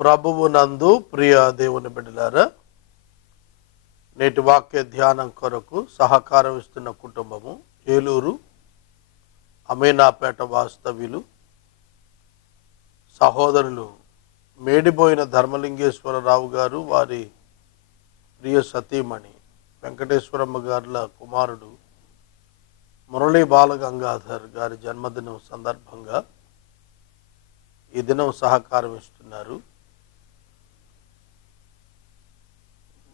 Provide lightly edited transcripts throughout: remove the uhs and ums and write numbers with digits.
ప్రభువునందు ప్రియ దేవుని బిడ్డలారా, నేటి వాక్య ధ్యానం కొరకు సహకారం ఇస్తున్న కుటుంబము ఏలూరు అమీనాపేట వాస్తవ్యులు సహోదరులు మేడిపోయిన ధర్మలింగేశ్వరరావు గారు, వారి ప్రియ సతీమణి వెంకటేశ్వరమ్మ గారుల కుమారుడు మురళీ బాలగంగాధర్ గారి జన్మదినం సందర్భంగా ఈ దినం సహకారం ఇస్తున్నారు.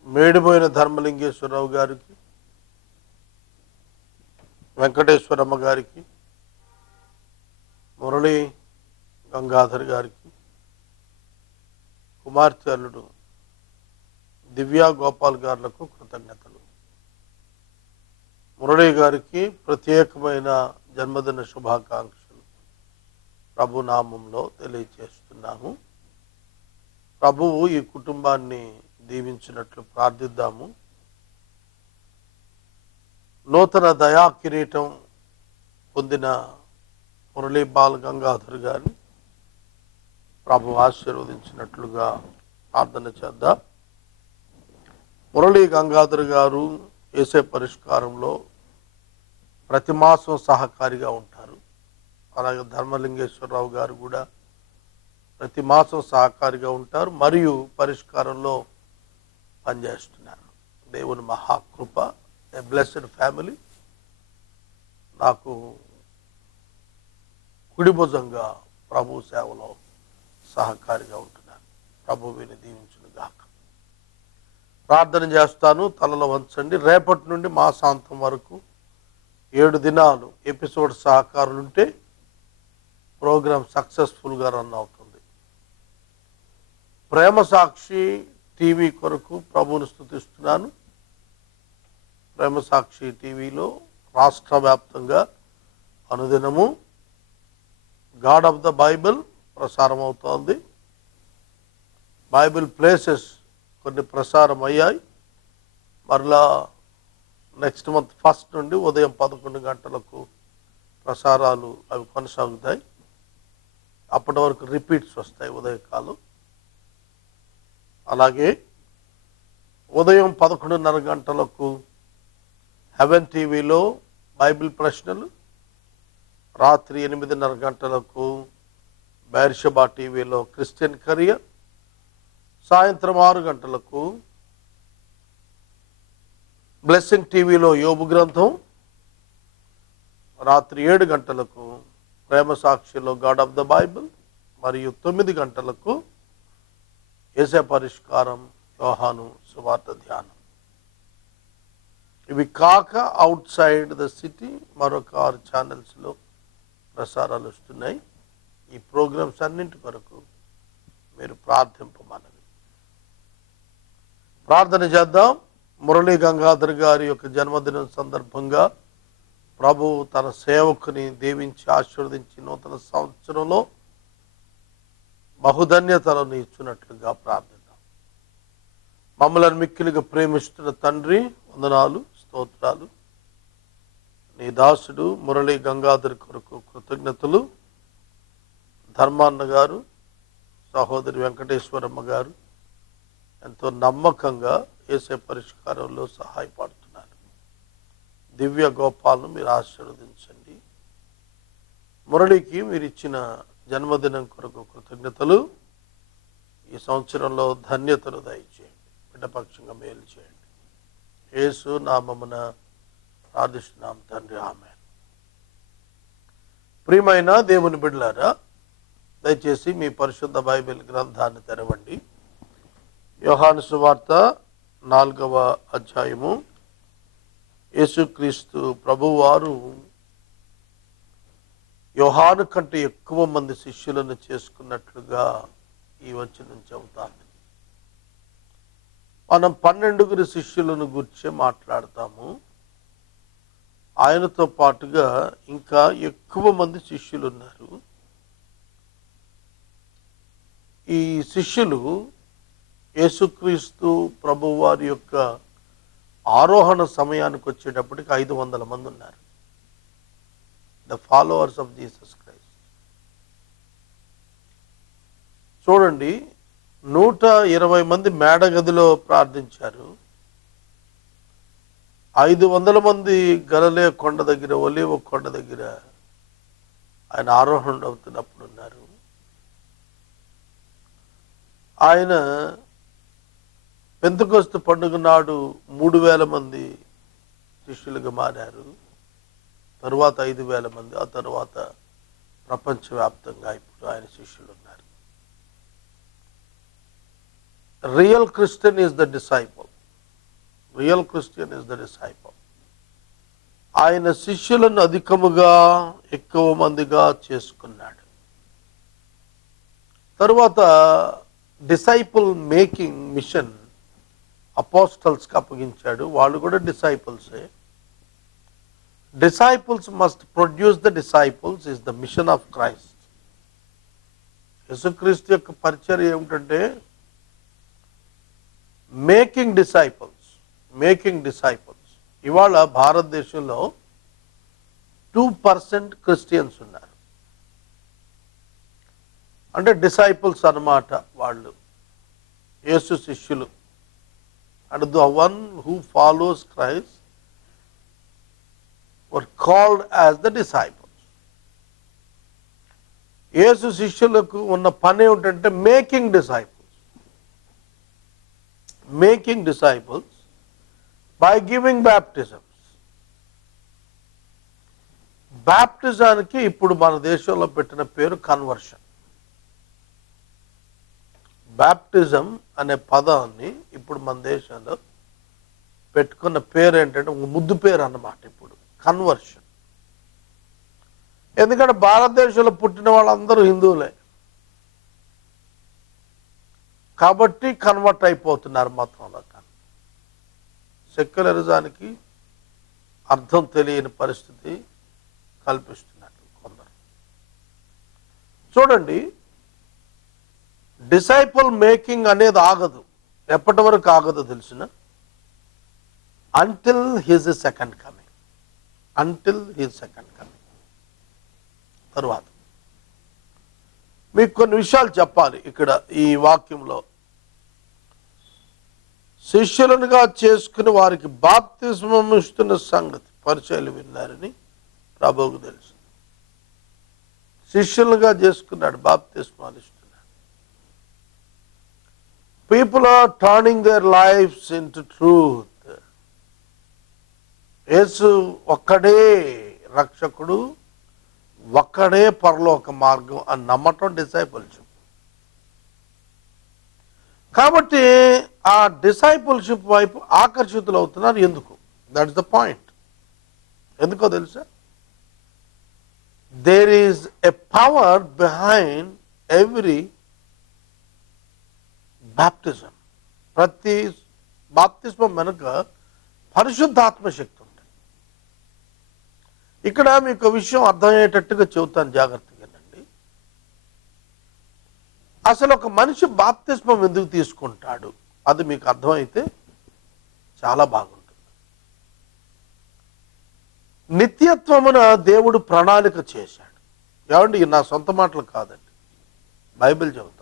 మేడిపోయిన ధర్మలింగేశ్వరరావు గారికి, వెంకటేశ్వరమ్మ గారికి, మురళీ గంగాధర్ గారికి, కుమార్తె అల్లుడు దివ్యా గోపాల్ గారులకు కృతజ్ఞతలు. మురళీ గారికి ప్రత్యేకమైన జన్మదిన శుభాకాంక్షలు ప్రభునామంలో తెలియజేస్తున్నాము. ప్రభువు ఈ కుటుంబాన్ని దీవించినట్లు ప్రార్థిద్దాము. నూతన దయా కిరీటం పొందిన మురళీ బాల్ గంగాధర్ గారిని ప్రభు ఆశీర్వదించినట్లుగా ప్రార్థన చేద్దాం. మురళీ గంగాధర్ గారు యేసే పరిష్కారంలో ప్రతి మాసం సహకారిగా ఉంటారు. అలాగే ధర్మలింగేశ్వరరావు గారు కూడా ప్రతి మాసం సహకారిగా ఉంటారు మరియు పరిష్కారంలో పనిచేస్తున్నారు. దేవుని మహాకృప, ఏ బ్లెస్డ్ ఫ్యామిలీ. నాకు కుడి భుజంగా ప్రభు సేవలో సహకారిగా ఉంటున్నారు. ప్రభు వీరిని దీవించును గాక. ప్రార్థన చేస్తాను, తలలో వంచండి. రేపటి నుండి మాసాంతం వరకు 7 దినాలు ఎపిసోడ్ సహకారులుంటే ప్రోగ్రాం సక్సెస్ఫుల్గా రన్ అవుతుంది. ప్రేమ సాక్షి టీవీ కొరకు ప్రభువుని స్తుతిస్తున్నాను. ప్రేమ సాక్షి టీవీలో రాష్ట్ర వ్యాప్తంగా అనుదినము గాడ్ ఆఫ్ ద బైబిల్ ప్రసారం అవుతోంది. బైబిల్ ప్లేసెస్ కొన్ని ప్రసారం అయ్యాయి. మరలా నెక్స్ట్ మంత్ 1 నుండి ఉదయం 11 గంటలకు ప్రసారాలు అవి కొనసాగుతాయి. అప్పటి వరకు రిపీట్స్ వస్తాయి ఉదయకాలం. అలాగే ఉదయం 11:30 గంటలకు హెవెన్ టీవీలో బైబిల్ ప్రశ్నలు, రాత్రి 8:30 గంటలకు బైర్షబా టీవీలో క్రిస్టియన్ కరియర్, సాయంత్రం 6 గంటలకు బ్లెస్సింగ్ టీవీలో యోబు గ్రంథం, రాత్రి 7 గంటలకు ప్రేమ సాక్షిలో గాడ్ ఆఫ్ ద బైబిల్ మరియు 9 గంటలకు యేసే పరిష్కారం యోహాను సువార్త ధ్యానం. ఇవి కాక అవుట్ సైడ్ ద సిటీ మరొక 6 ఛానల్స్లో ప్రసారాలు వస్తున్నాయి. ఈ ప్రోగ్రామ్స్ అన్నింటి కొరకు మీరు ప్రార్థింపమన్నది. ప్రార్థన చేద్దాం. మురళీ గంగాధర్ గారి యొక్క జన్మదినం సందర్భంగా ప్రభు తన సేవకుని దీవించి ఆశీర్వదించి నూతన సంవత్సరంలో బహుధన్యతలను ఇచ్చినట్లుగా ప్రార్థిద్దాం. మమ్మల్ని మిక్కిలిగా ప్రేమిస్తున్న తండ్రి, వందనాలు, స్తోత్రాలు. నీ దాసుడు మురళీ గంగాధర్ కొరకు కృతజ్ఞతలు. ధర్మాన్న గారు, సహోదరి వెంకటేశ్వరమ్మ గారు ఎంతో నమ్మకంగా యేసే పరిష్కారంలో సహాయపడుతున్నారు. దివ్య గోపాలను మీరు ఆశీర్వదించండి. మురళికి మీరు ఇచ్చిన జన్మదినం కొరకు కృతజ్ఞతలు. ఈ సంవత్సరంలో ధన్యతను దయచేయండి. బిడ్డపక్షంగా మేలు చేయండి. యేసు నామమున ప్రార్థిస్తున్నాం తండ్రి, ఆమేన్. ప్రియమైన దేవుని బిడ్డలారా, దయచేసి మీ పరిశుద్ధ బైబిల్ గ్రంథాన్ని తెరవండి. యోహాను సువార్త 4వ అధ్యాయము. యేసుక్రీస్తు ప్రభువారు యోహాను కంటే ఎక్కువ మంది శిష్యులను చేసుకున్నట్లుగా ఈ వచనం చెబుతాను. మనం 12 శిష్యులను గురించి మాట్లాడతాము. ఆయనతో పాటుగా ఇంకా ఎక్కువ మంది శిష్యులు ఉన్నారు. ఈ శిష్యులు యేసుక్రీస్తు ప్రభువారి యొక్క ఆరోహణ సమయానికి వచ్చేటప్పటికి 500 మంది ఉన్నారు. The followers of Jesus Christ. చూడండి, 120 మంది మేడగదిలో ప్రార్థించారు. 500 మంది గలిలయ కొండ దగ్గర, ఒలీవ కొండ దగ్గర ఆయన ఆరోహణ అవుతున్నప్పుడు ఉన్నారు. ఆయన పెంతెకొస్తు పండుగ నాడు 3000 మంది శిష్యులుగా మారారు. తరువాత 5000 మంది, ఆ తరువాత ప్రపంచవ్యాప్తంగా ఇప్పుడు ఆయన శిష్యులు ఉన్నారు. Real Christian is the disciple. Real Christian is the disciple. ఆయన శిష్యులను అధికముగా, ఎక్కువ మందిగా చేసుకున్నాడు. తరువాత డిసైపుల్ మేకింగ్ మిషన్ అపోస్టల్స్కి అప్పగించాడు. వాళ్ళు కూడా డిసైపుల్సే. Disciples must produce the disciples is the mission of Christ. యేసుక్రీస్తు యొక్క పరిచర్య ఏమిటంటే మేకింగ్ డిసైపుల్స్. Making disciples. ఇవాళ భారతదేశంలో 2% క్రిస్టియన్స్ ఉన్నారు. అంటే డిసైపుల్స్ అన్నమాట. వాళ్ళు యేసు శిష్యులు. And the one who follows Christ were called as the disciples. యేసు శిష్యులకు ఉన్న పని ఏమిటంటే making disciples. Making disciples by giving baptisms. బ్యాప్టిజానికి ఇప్పుడు మన దేశంలో పెట్టిన పేరు కన్వర్షన్. బ్యాప్టిజం అనే పదాన్ని ఇప్పుడు మన దేశంలో పెట్టుకున్న పేరు ఏంటంటే ముద్దు పేరు అన్నమాట. ఇప్పుడు కన్వర్షన్. ఎందుకంటే భారతదేశంలో పుట్టిన వాళ్ళందరూ హిందువులే కాబట్టి కన్వర్ట్ అయిపోతున్నారు మతంలో. సెక్యులరిజానికి అర్థం తెలియని పరిస్థితి కల్పిస్తున్నారు కొందరు. చూడండి, డిసైపుల్ మేకింగ్ అనేది ఆగదు. ఎప్పటి వరకు ఆగదు తెలిసిన? Until his second coming. Until his second coming. తరువాత మీకు కొన్ని విషయాలు చెప్పాలి ఇక్కడ ఈ వాక్యంలో. శిష్యులనుగా చేసుకుని వారికి బాప్తిస్మం ఇస్తున్న సంగతి పరిచయాలు విన్నారని ప్రభువుకు తెలుసు. శిష్యులుగా చేసుకున్నాడు, బాప్తిస్మాలు ఇస్తున్నాడు. People are turning their lifes into truth. యేసు ఒక్కడే రక్షకుడు, ఒక్కడే పరలోక మార్గం అని నమ్మటం డిసైపుల్షిప్. కాబట్టి ఆ డిసైపుల్షిప్ వైపు ఆకర్షితులు అవుతున్నారు. ఎందుకు? That is the point. ఎందుకో తెలుసా? There is a power behind every baptism. ప్రతి బాప్తిస్మం వెనుక పరిశుద్ధాత్మ శక్తి ఉంటుంది. ఇక్కడ మీకు విషయం అర్థమయ్యేటట్టుగా చెబుతాను, జాగ్రత్తగానండి. అసలు ఒక మనిషి బాప్తిస్మం ఎందుకు తీసుకుంటాడు అది మీకు అర్థమైతే చాలా బాగుంటుంది. నిత్యత్వమున దేవుడు ప్రణాళిక చేశాడు. ఏమండి, నా సొంత మాటలు కాదండి, బైబిల్ చెబుతాను.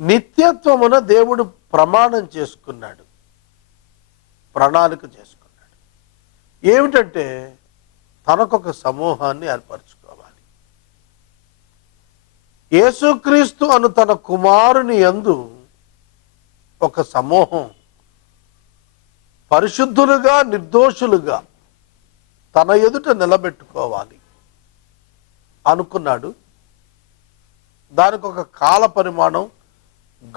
నిత్యత్వమున దేవుడు ప్రమాణం చేసుకున్నాడు, ప్రణాళిక చేసుకున్నాడు. ఏమిటంటే తనకొక సమూహాన్ని ఏర్పరచుకోవాలి. యేసుక్రీస్తు అను తన కుమారుని యందు ఒక సమూహం పరిశుద్ధులుగా, నిర్దోషులుగా తన ఎదుట నిలబెట్టుకోవాలి అనుకున్నాడు. దానికి ఒక కాల పరిమాణం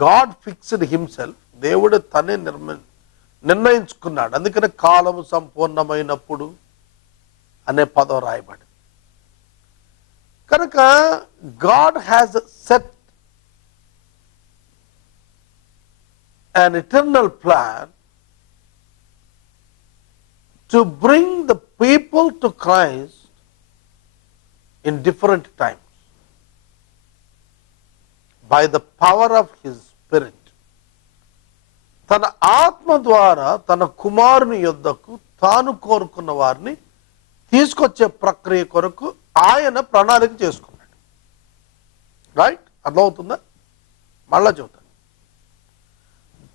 గాడ్ ఫిక్స్డ్ హిమ్సెల్ఫ్. దేవుడు తనే నిర్ణయించుకున్నాడు. అందుకనే కాలము సంపూర్ణమైనప్పుడు అనే పదం రాయబడి. కనుక God has set an eternal plan to bring the people to Christ in different times by the power of his spirit. తన ఆత్మ ద్వారా తన కుమారుని యొద్దకు తాను కోరుకున్న వారిని తీసుకొచ్చే ప్రక్రియ కొరకు ఆయన ప్రణాళిక చేసుకున్నాడు. రైట్? అర్థమవుతుందా? మళ్ళా చెబుతాను.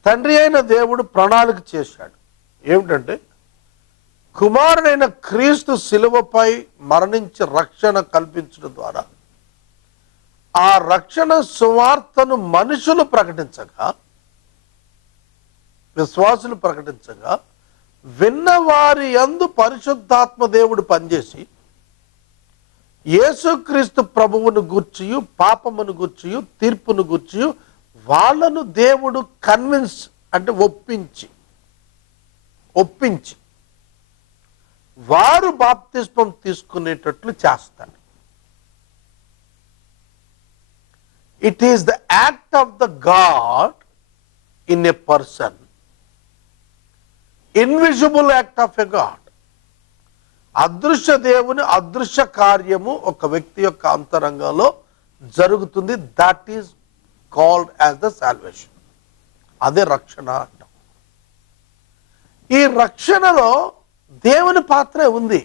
తండ్రి అయిన దేవుడు ప్రణాళిక చేశాడు. ఏమిటంటే కుమారుడైన క్రీస్తు శిలువపై మరణించి రక్షణ కల్పించడం ద్వారా ఆ రక్షణ సువార్తను మనుషులు ప్రకటించగా, విశ్వాసులు ప్రకటించగా, విన్నవారి యందు పరిశుద్ధాత్మ దేవుడు పనిచేసి యేసుక్రీస్తు ప్రభువును గూర్చియు పాపమును గూర్చియు తీర్పును గూర్చియు వాళ్ళను దేవుడు కన్విన్స్ అంటే ఒప్పించి వారు బాప్తిస్మం తీసుకునేటట్లు చేస్తాడు. It is the act of the God in a person, invisible act of a God. అదృశ్య దేవుని అదృశ్య కార్యము ఒక వ్యక్తి యొక్క అంతరంగంలో జరుగుతుంది. That is called as the salvation. అదే రక్షణ అంటాం. ఈ రక్షణలో దేవుని పాత్రే ఉంది.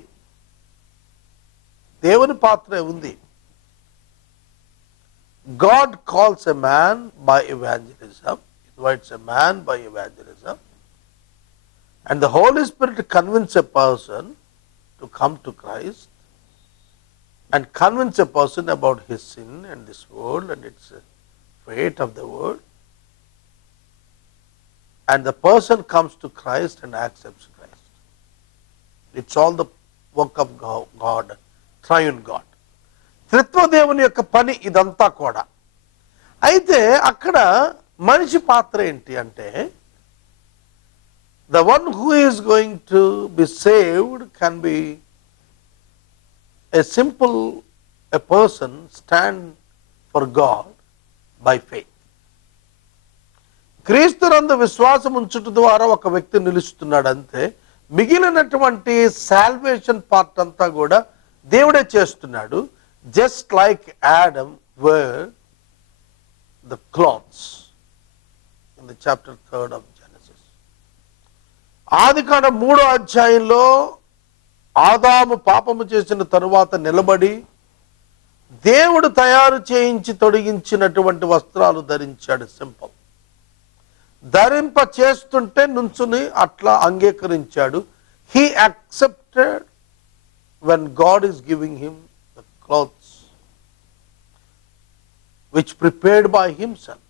దేవుని పాత్రే ఉంది. God calls a man by evangelism, invites a man by evangelism, and the Holy Spirit convinces a person to come to Christ and convince a person about his sin and this world and its fate of the world, and the person comes to Christ and accepts Christ. It's all the work of God, triune God. త్రిత్వదేవుని యొక్క పని ఇదంతా కూడా. అయితే అక్కడ మనిషి పాత్ర ఏంటి అంటే, the one who is going to be saved can be a person stand for God by faith. క్రీస్తునందు విశ్వాసం ఉంచుట ద్వారా ఒక వ్యక్తి నిలుస్తున్నాడు అంతే. మిగిలినటువంటి సాల్వేషన్ పార్ట్ అంతా కూడా దేవుడే చేస్తున్నాడు. Just like Adam were the cloths in the chapter 3 of Genesis. ఆదికాండం 3వ అధ్యాయంలో ఆదాము పాపము చేసిన తరువాత నిలబడి దేవుడు తయారు చేయించి తొడిగించినటువంటి వస్త్రాలు ధరించాడు. సింపుల్. ధరింప చేస్తుంటే నుంచుని అట్లా అంగీకరించాడు. He accepted when God is giving him the clothes which prepared by himself.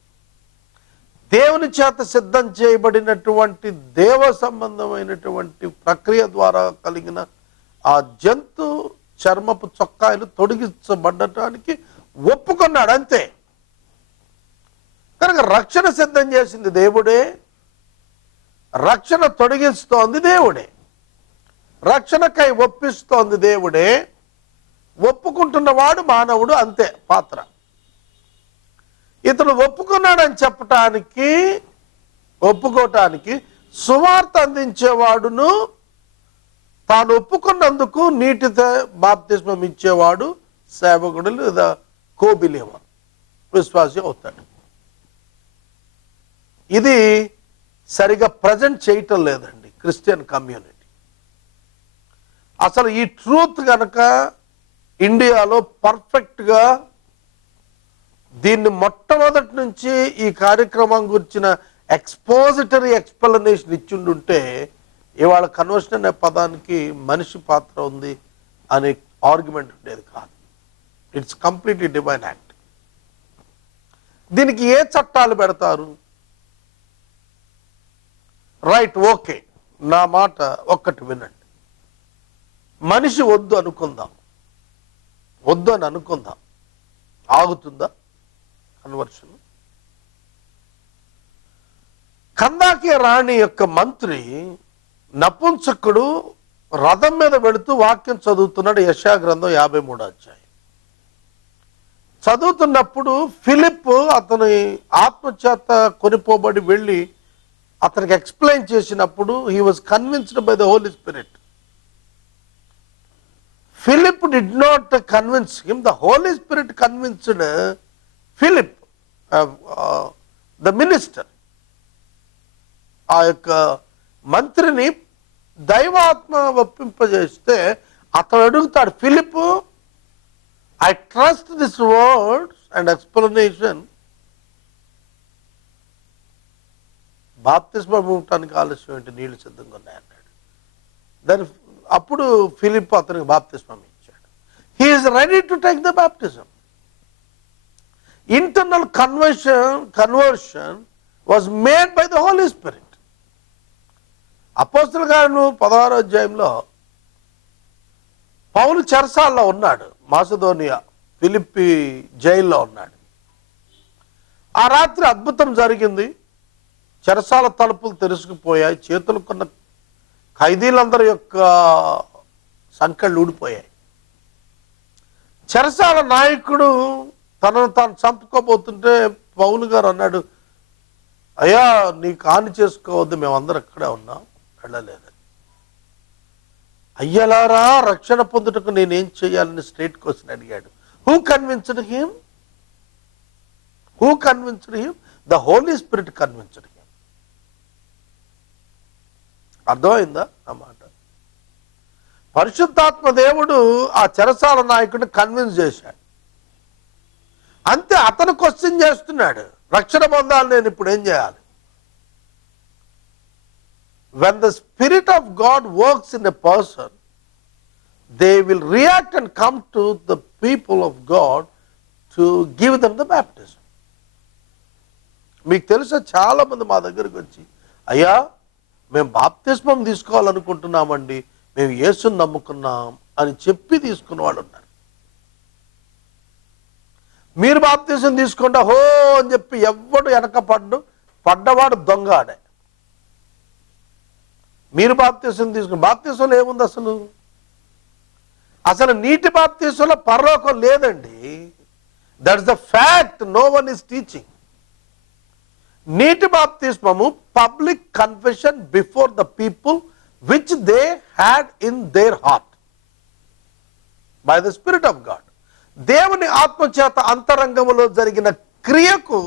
దేవుని చేత సిద్ధం చేయబడినటువంటి దేవ సంబంధమైనటువంటి ప్రక్రియ ద్వారా కలిగిన ఆ జంతు చర్మపు చొక్కాయలు తొడిగించబడటానికి ఒప్పుకున్నాడు అంతే. కనుక రక్షణ సిద్ధం చేసింది దేవుడే, రక్షణ తొడిగిస్తోంది దేవుడే, రక్షణకై ఒప్పిస్తోంది దేవుడే, ఒప్పుకుంటున్నవాడు మానవుడు అంతే పాత్ర. ఇతను ఒప్పుకున్నాడని చెప్పటానికి ఒప్పుకోవటానికి సువార్త అందించేవాడును తాను ఒప్పుకున్నందుకు నీటితో బాప్తిస్మం ఇచ్చేవాడు సేవకుడు లేదా కోబిలియవర్ విశ్వాసి అవుతాడు. ఇది సరిగా ప్రజెంట్ చేయటం లేదండి క్రిస్టియన్ కమ్యూనిటీ. అసలు ఈ ట్రూత్ కనుక ఇండియాలో పర్ఫెక్ట్గా దీన్ని మొట్టమొదటి నుంచి ఈ కార్యక్రమం గురించిన ఎక్స్పోజిటరీ ఎక్స్ప్లెనేషన్ ఇచ్చిండుంటే ఇవాళ కన్వర్షన్ అనే పదానికి మనిషి పాత్ర ఉంది అనే ఆర్గ్యుమెంట్ ఉండేది కాదు. It's completely divine act. దీనికి ఏ చట్టాలు పెడతారు? రైట్, ఓకే, నా మాట ఒక్కటి వినండి. మనిషి వద్దు అనుకుందాం, వద్దు అని అనుకుందాం, ఆగుతుందా కన్వర్షన్? కందాకి రాణి యొక్క మంత్రి నపుంసకుడు రథం మీద వెళుతూ వాక్యం చదువుతున్నాడు. యెషయా గ్రంథం 53వ అధ్యాయం చదువుతున్నప్పుడు ఫిలిప్ అతని ఆత్మచేత కొనిపోబడి వెళ్ళి అతనికి ఎక్స్ప్లెయిన్ చేసినప్పుడు he was convinced by the Holi Spirit. Philip did not convince him, the Holi Spirit convinced Philip, the minister. ఆ యొక్క మంత్రిని దైవాత్మ ఒప్పింపజేస్తే అతను అడుగుతాడు, Philip, I trust this words and explanation బాప్తిస్మం ఇవ్వటానికి ఆలస్యం ఏంటి, నీళ్లు సిద్ధంగా ఉన్నాయన్నాడు. దాని అప్పుడు ఫిలిప్ అతనికి బాప్తిస్మం ఇచ్చాడు. He is ready to take the baptism. Internal conversion was made by the Holi spirit. అపోస్తలుల కార్యములు 16వ అధ్యాయంలో పౌలు చెరసాల్లో ఉన్నాడు, మాసిదోనియా ఫిలిప్పి జైల్లో ఉన్నాడు. ఆ రాత్రి అద్భుతం జరిగింది. చెరసాల తలుపులు తెరుచుకుపోయాయి, చేతులుకున్న ఖైదీలందరి యొక్క సంకెళ్ళు ఊడిపోయాయి. చెరసాల నాయకుడు తనను తాను చంపుకోబోతుంటే పౌలు గారు అన్నాడు, అయ్యా నీకు హాని చేసుకోవద్దు, మేమందరం ఇక్కడే ఉన్నాం, వెళ్ళలేదు. అయ్యలారా రక్షణ పొందుటకు నేనేం చేయాలని స్ట్రైట్ క్వశ్చన్ అడిగాడు. Who convinced him? Who convinced him? The Holi Spirit convinced him. అర్థమైందా ఆ మాట? పరిశుద్ధాత్మ దేవుడు ఆ చెరసాల నాయకుడిని కన్విన్స్ చేశాడు. అంతే, అతను క్వశ్చన్ చేస్తున్నాడు, రక్షణ పొందాలి, నేను ఇప్పుడు ఏం చేయాలి? When the Spirit of God works in a person, they will react and come to the people of God to give them the baptism. మీకు తెలుసా, చాలా మంది మా దగ్గరికి వచ్చి, అయ్యా మేము బాప్తిస్మం తీసుకోవాలనుకుంటున్నామండి, మేము యేసుని నమ్ముకున్నాం అని చెప్పి తీసుకున్న వాళ్ళు ఉన్నారు. మీరు బాప్తిస్మం తీసుకుంటా హో అని చెప్పి ఎవడు వెనక పడ్డవాడు దొంగాడే. మీరు బాప్తిస్మం తీసుకుని, బాప్తిస్మంలో ఏముంది అసలు? అసలు నీటి బాప్తిస్మంలో పరలోకం లేదండి. That's the fact, no one is teaching. నీటి బాప్తిస్మము public confession before the people which they had in their heart by the spirit of God. దేవుని ఆత్మచేత అంతరంగములో జరిగిన క్రియకు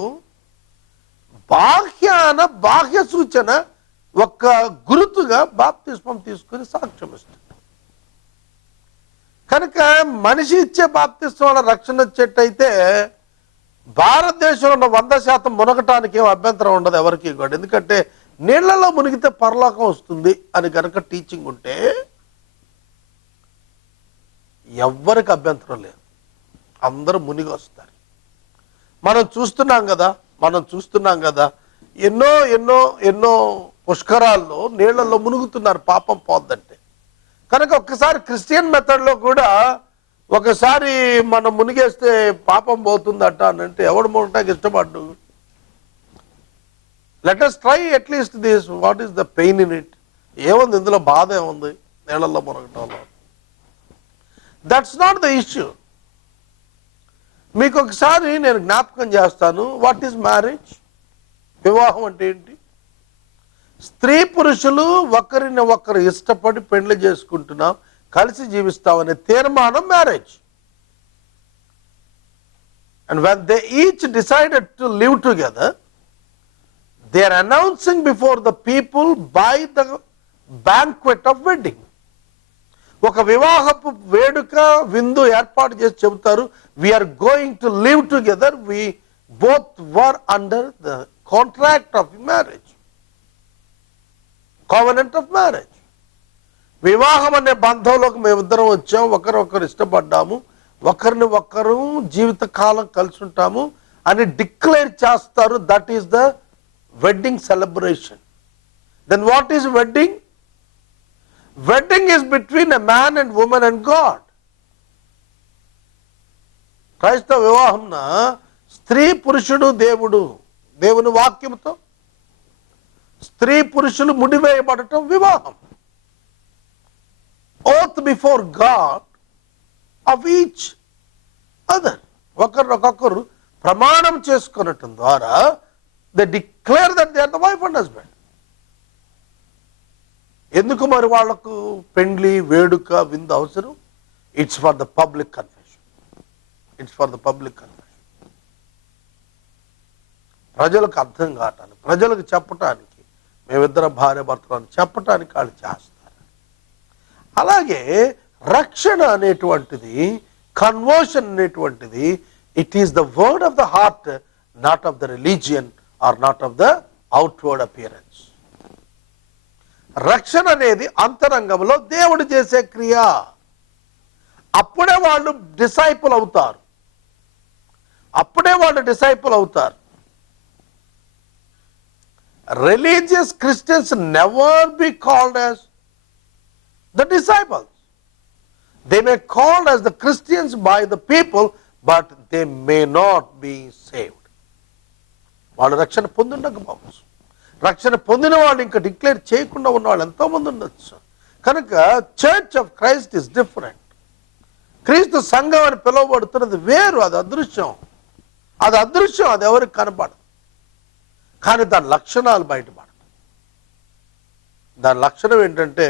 బాహ్య సూచన ఒక గుర్తుగా బాప్తిస్మం తీసుకుని సాక్ష్యం ఇస్తుంది. కనుక మనిషి ఇచ్చే బాప్తిస్మం వల్ల రక్షణ వచ్చేటైతే భారతదేశంలో ఉన్న 100% మునగటానికి ఏం అభ్యంతరం ఉండదు ఎవరికి కూడా. ఎందుకంటే నీళ్లలో మునిగితే పరలోకం వస్తుంది అని కనుక టీచింగ్ ఉంటే ఎవ్వరికి అభ్యంతరం లేదు, అందరూ మునిగి వస్తారు. మనం చూస్తున్నాం కదా ఎన్నో ఎన్నో ఎన్నో పుష్కరాల్లో నీళ్లలో మునుగుతున్నారు పాపం పోద్దంటే. కనుక ఒక్కసారి క్రిస్టియన్ మెథడ్లో కూడా ఒకసారి మనం మునిగేస్తే పాపం పోతుందట అని అంటే ఎవడు మునగటానికి ఇష్టపడ్డు? Let us try at least this. What is the pain in it? ఏముంది ఇందులో, బాధ ఏముంది నీళ్ళల్లో మునగటంలో? That's not the issue. మీకు ఒకసారి నేను జ్ఞాపకం చేస్తాను, వాట్ ఈజ్ మ్యారేజ్? వివాహం అంటే ఏంటి? స్త్రీ పురుషులు ఒకరిని ఒకరు ఇష్టపడి పెళ్లి చేసుకుంటున్నాం, కలిసి జీవిస్తామనే తీర్మానం marriage. And when they each decided to live together, they are announcing before the people by the banquet of wedding. ఒక వివాహపు వేడుక విందు ఏర్పాటు చేసి చెబుతారు, we are going to live together, we both were under the contract of marriage, covenant of marriage. వివాహం అనే బంధంలోకి మేమిద్దరం వచ్చాం, ఒకరొకరు ఇష్టపడ్డాము, ఒకరిని ఒకరు జీవితకాలం కలిసి ఉంటాము అని డిక్లేర్ చేస్తారు. That is the wedding celebration. Then what is wedding? Wedding is between a man and woman and God. క్రైస్తవ వివాహంన స్త్రీ పురుషుడు దేవుని వాక్యముతో స్త్రీ పురుషులు ముడివేయబడటం వివాహం. Oath before God of each other. ఒకరినొకరు ప్రమాణం చేసుకునటం ద్వారా they declare that they are the wife and husband. ఎందుకు మరి వాళ్లకు పెండ్లి వేడుక విందు అవసరం? It's for the public confession. ప్రజలకు అర్థం కావటానికి, ప్రజలకు చెప్పటానికి, మేమిద్దరం భార్య భర్తలు అని చెప్పటానికి వాళ్ళు చేస్తారు. అలాగే రక్షణ అనేటువంటిది, కన్వర్షన్ అనేటువంటిది, it is the word of the heart, not of the religion are not of the outward appearance. రక్షణ అనేది అంతరంగంలో దేవుడు చేసే క్రియ. అప్పుడే వాళ్ళు డిసైపుల్ అవుతారు. Religious Christians never be called as the disciples. They may called as the Christians by the people, but they may not be saved. వాళ్ళు రక్షణ పొందుండకపోవచ్చు. రక్షణ పొందిన వాళ్ళు ఇంకా డిక్లేర్ చేయకుండా ఉన్న వాళ్ళు ఎంతోమంది ఉండొచ్చు. కనుక church of Christ is different. క్రీస్తు సంఘం అని పిలువబడుతున్నది వేరు. అది అదృశ్యం, అది ఎవరికి కనపడదు. కానీ దాని లక్షణాలు బయటపడతాయి. దాని లక్షణం ఏంటంటే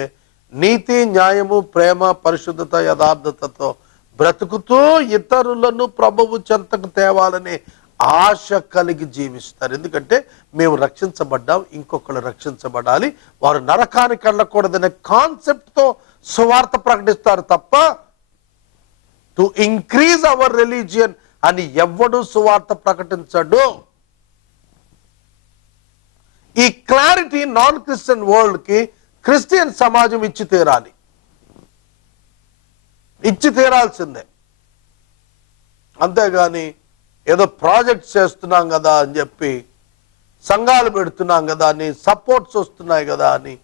నీతి, న్యాయము, ప్రేమ, పరిశుద్ధత, యథార్థతతో బ్రతుకుతూ ఇతరులను ప్రభువు చెంతకు తేవాలనే ఆశ కలిగి జీవిస్తారు. ఎందుకంటే మేము రక్షించబడ్డాం, ఇంకొకరు రక్షించబడాలి, వారు నరకానికి వెళ్ళకూడదనే కాన్సెప్ట్తో సువార్త ప్రకటిస్తారు తప్ప టు ఇంక్రీజ్ అవర్ రిలీజియన్ అని ఎవ్వడూ సువార్త ప్రకటించడు. ఈ క్లారిటీ నాన్ క్రిస్టియన్ వరల్డ్కి క్రిస్టియన్ సమాజం ఇచ్చి తీరాల్సిందే. అంతేగాని ఏదో ప్రాజెక్ట్స్ చేస్తున్నాం కదా అని చెప్పి, సంఘాలు పెడుతున్నాం కదా అని, సపోర్ట్స్ వస్తున్నాయి కదా అని,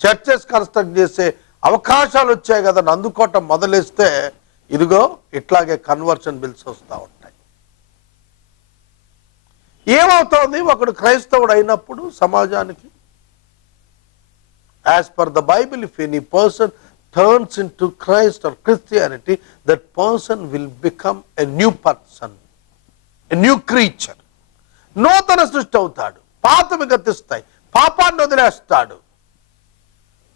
చర్చెస్ కన్స్ట్రక్ట్ చేసే అవకాశాలు వచ్చాయి కదా అని అందుకోవటం మొదలేస్తే ఇదిగో ఇట్లాగే కన్వర్షన్ బిల్స్ వస్తూ ఉంటాయి. ఏమవుతోంది? ఒకడు క్రైస్తవుడు అయినప్పుడు సమాజానికి, as per the Bible, if any person turns into Christ or Christianity, that person will become a new person, a new creature. నూతన సృష్టి అవుతాడు. పాతవి గతిస్తాయి. పాపాన్ని వదిలేస్తాడు.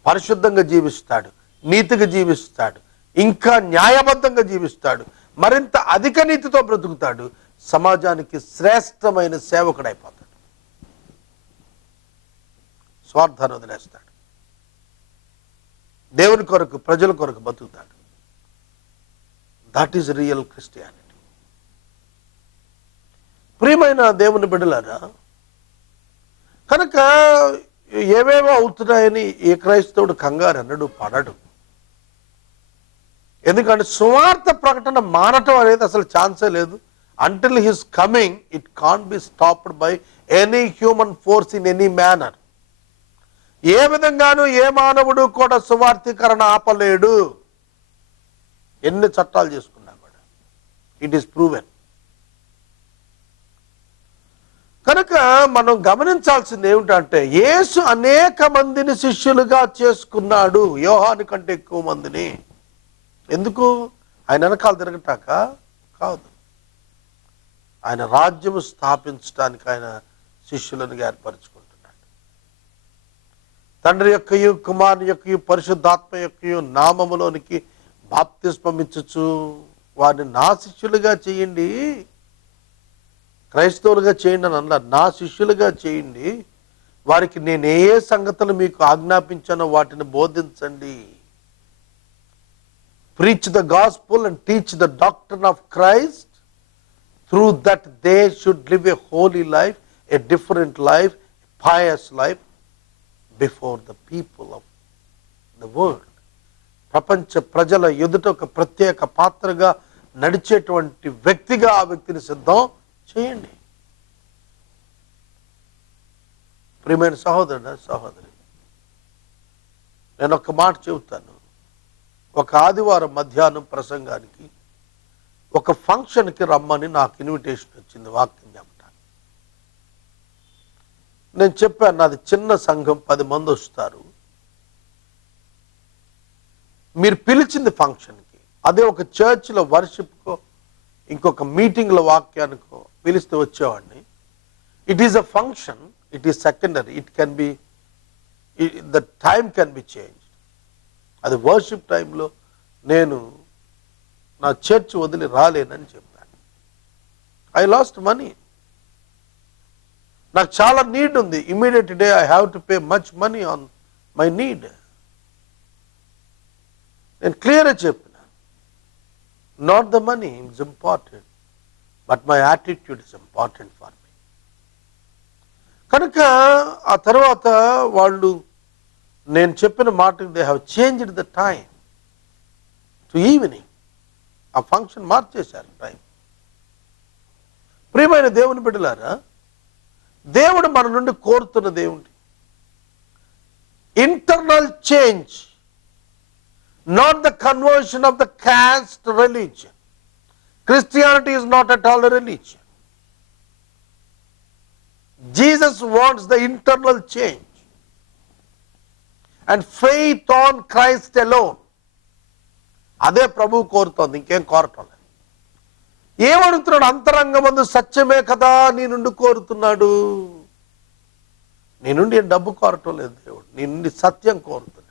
పరిశుద్ధంగా జీవిస్తాడు, నీతిగా జీవిస్తాడు, ఇంకా న్యాయబద్ధంగా జీవిస్తాడు, మరింత అధిక నీతితో బ్రతుకుతాడు, సమాజానికి శ్రేష్టమైన సేవకుడైపోతాడు. స్వార్థాన్ని వదిలేస్తాడు, దేవుని కొరకు, ప్రజల కొరకు బతుకుతాడు. That is real Christianity. ప్రియమైన దేవుని బిడ్డలారా, కనుక ఏవేవో అవుతున్నాయని ఏ క్రైస్తవుడు కంగారు అన్నడు పడడు. ఎందుకంటే సువార్త ప్రకటన మానటం అనేది అసలు ఛాన్సే లేదు. Until his coming it can't be stopped by any human force in any manner. ఏ విధంగానూ ఏ మానవుడు కూడా సువార్థీకరణ ఆపలేడు. ఎన్ని చట్టాలు చేసుకున్నా కూడా ఇట్ ఈస్ ప్రూవెన్. కనుక మనం గమనించాల్సింది ఏమిటంటే, యేసు అనేక మందిని శిష్యులుగా చేసుకున్నాడు, యోహాను కంటే ఎక్కువ మందిని. ఎందుకు? ఆయన వెనకాల తిరగటాక కాదు, ఆయన రాజ్యము స్థాపించడానికి ఆయన శిష్యులను ఏర్పరచుకున్నాడు. తండ్రి యొక్కయు, కుమారుని యొక్కయు, పరిశుద్ధాత్మ యొక్కయు నామములోనికి బాప్తిస్మం ఇచ్చుచు వారిని నా శిష్యులుగా చేయండి, క్రైస్తవులుగా చేయండి అని అన్నారు. నా శిష్యులుగా చేయండి, వారికి నేను ఏ సంగతులు మీకు ఆజ్ఞాపించానో వాటిని బోధించండి. Preach the gospel and teach the doctrine of Christ. Through that they should live a holy life, a different life, a pious life before the people of the world. ప్రపంచ ప్రజల ఎదుట ఒక ప్రత్యేక పాత్రగా నడిచేటువంటి వ్యక్తిగా ఆ వ్యక్తిని సిద్ధం చేయండి. ప్రియమైన సహోదరుడు, సహోదరి, నేను ఒక మాట చెబుతాను. ఒక ఆదివారం మధ్యాహ్నం ప్రసంగానికి ఒక ఫంక్షన్కి రమ్మని నాకు ఇన్విటేషన్ వచ్చింది వాక్యం చెప్పడానికి. నేను చెప్పాను, నాది చిన్న సంఘం, 10 మంది వస్తారు, మీరు పిలిచింది ఫంక్షన్కి, అదే ఒక చర్చ్లో వర్షిప్కో ఇంకొక మీటింగ్లో వాక్యానికో పిలిస్తే వచ్చేవాడిని. It is a function, it is secondary, it can be, the time can be change. అది వర్షిప్ టైంలో నేను నా చర్చ్ వదిలి రాలేనని చెప్పాను. ఐ లాస్ట్ మనీ, నాకు చాలా నీడ్ ఉంది. Immediate day I have to pay much money on my need. నేను క్లియర్గా చెప్పిన, not the money is important, but my attitude is important for me. కనుక ఆ తర్వాత వాళ్ళు నేను చెప్పిన మాటకి they have changed the time to evening. ఆ ఫంక్షన్ మార్చేశారు టైం. ప్రియమైన దేవుని బిడ్డలారా, దేవుడు మన నుండి కోరుతున్న దేవుడి internal change, not the conversion of the caste religion. Christianity is not at all a religion. Jesus wants the internal change and faith on Christ alone. అదే ప్రభువు కోరుతోంది, ఇంకేం కోరటం లేదు. ఏమడుగుతున్నాడు? అంతరంగమందు సత్యమే కదా నీ నుండి కోరుతున్నాడు. నీ నుండి డబ్బు కోరటం లేదు దేవుడు, నీ నుండి సత్యం కోరుతున్నాడు.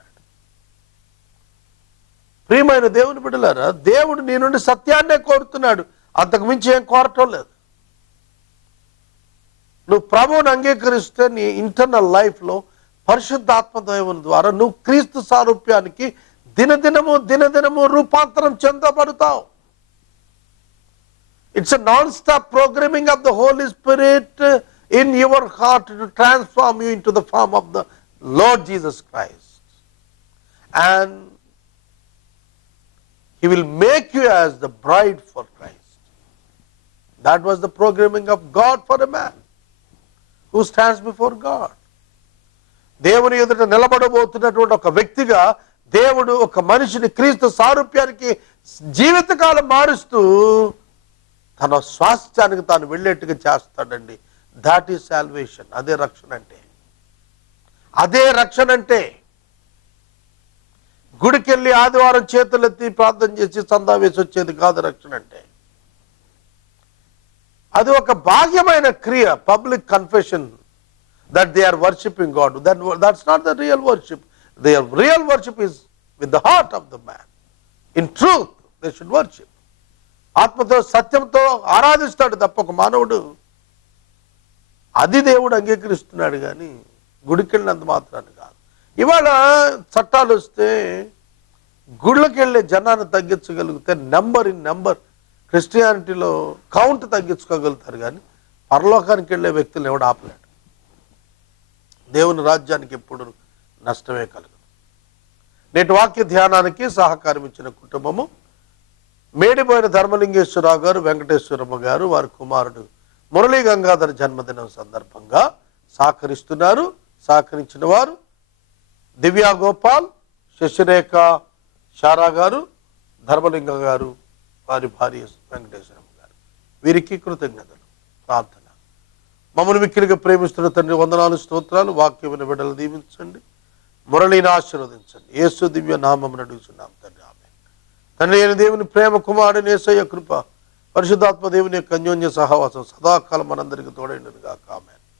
ప్రియమైన దేవుని బిడ్డలారా, దేవుడు నీ నుండి సత్యాన్నే కోరుతున్నాడు, అంతకు మించి ఏం కోరటం లేదు. నువ్వు ప్రభువుని అంగీకరిస్తే నీ ఇంటర్నల్ లైఫ్లో పరిశుద్ధాత్మ దేవుని ద్వారా నువ్వు క్రీస్తు సారూప్యానికి దినదినము రూపాంతరం చెందబడతావు. It's a non-stop programming of the Holy Spirit in your heart to transform you into the form of the Lord Jesus Christ. And He will make you as the bride for Christ. That was the programming of God for a man who stands before God. దేవుని ఎదుట నిలబడబోతున్నటువంటి ఒక వ్యక్తిగా దేవుడు ఒక మనిషిని క్రీస్తు సారూప్యానికి జీవితకాలం మారుస్తూ తన స్వాస్థ్యానికి తాను వెళ్ళేట్టుగా చేస్తాడండి. That is salvation. అదే రక్షణ అంటే. అదే రక్షణ అంటే. గుడికెళ్ళి ఆదివారం చేతులెత్తి ప్రార్థన చేసి చందా వేసి వచ్చేది కాదు రక్షణ అంటే. అది ఒక భాగ్యమైన క్రియ, public confession that they are worshipping God. That's not the real worship. Their real worship is with the heart of the man. In truth, they should worship. ఆత్మతో సత్యంతో ఆరాధిస్తాడు తప్ప ఒక మానవుడు. అది దేవుడు అంగీకరిస్తున్నాడు కానీ గుడికెళ్ళినంత మాత్రాన్ని కాదు. ఇవాళ చట్టాలు వస్తే గుళ్ళకి వెళ్ళే జనాన్ని తగ్గించగలిగితే నెంబర్ క్రిస్టియానిటీలో కౌంట్ తగ్గించుకోగలుగుతారు కానీ పరలోకానికి వెళ్ళే వ్యక్తులు ఎవడు ఆపలేడు. దేవుని రాజ్యానికి ఎప్పుడు నష్టమే కలగదు. నేటి వాక్య ధ్యానానికి సహకారం ఇచ్చిన కుటుంబము మేడిపోయిన ధర్మలింగేశ్వరరావు గారు, వెంకటేశ్వరమ్మ గారు, వారి కుమారుడు మురళీ గంగాధర్ జన్మదినం సందర్భంగా సహకరిస్తున్నారు. సహకరించిన వారు దివ్యా గోపాల్, శశిరేఖ శారా గారు, ధర్మలింగ గారు, వారి భార్య వెంకటేశ్వరమ్మ గారు. వీరికి కృతజ్ఞతలు, ప్రార్థన. మమ్మల్ని మిక్కిలిగా ప్రేమిస్తున్న తండ్రి, వందనాలు, స్తోత్రాలు. వాక్యమైన బిడ్డలు దీవించండి, మురళిని ఆశీర్వదించండి. యేసు దివ్య నామమున అడుగుచున్నాం తండ్రి, ఆమేన్. తండ్రి అయిన దేవుని ప్రేమ, కుమారుని యేసయ్య కృప, పరిశుద్ధాత్మ దేవుని యొక్క అన్యోన్య సహవాసం సదాకాలం మనందరికీ తోడైనదిగా. ఆమేన్.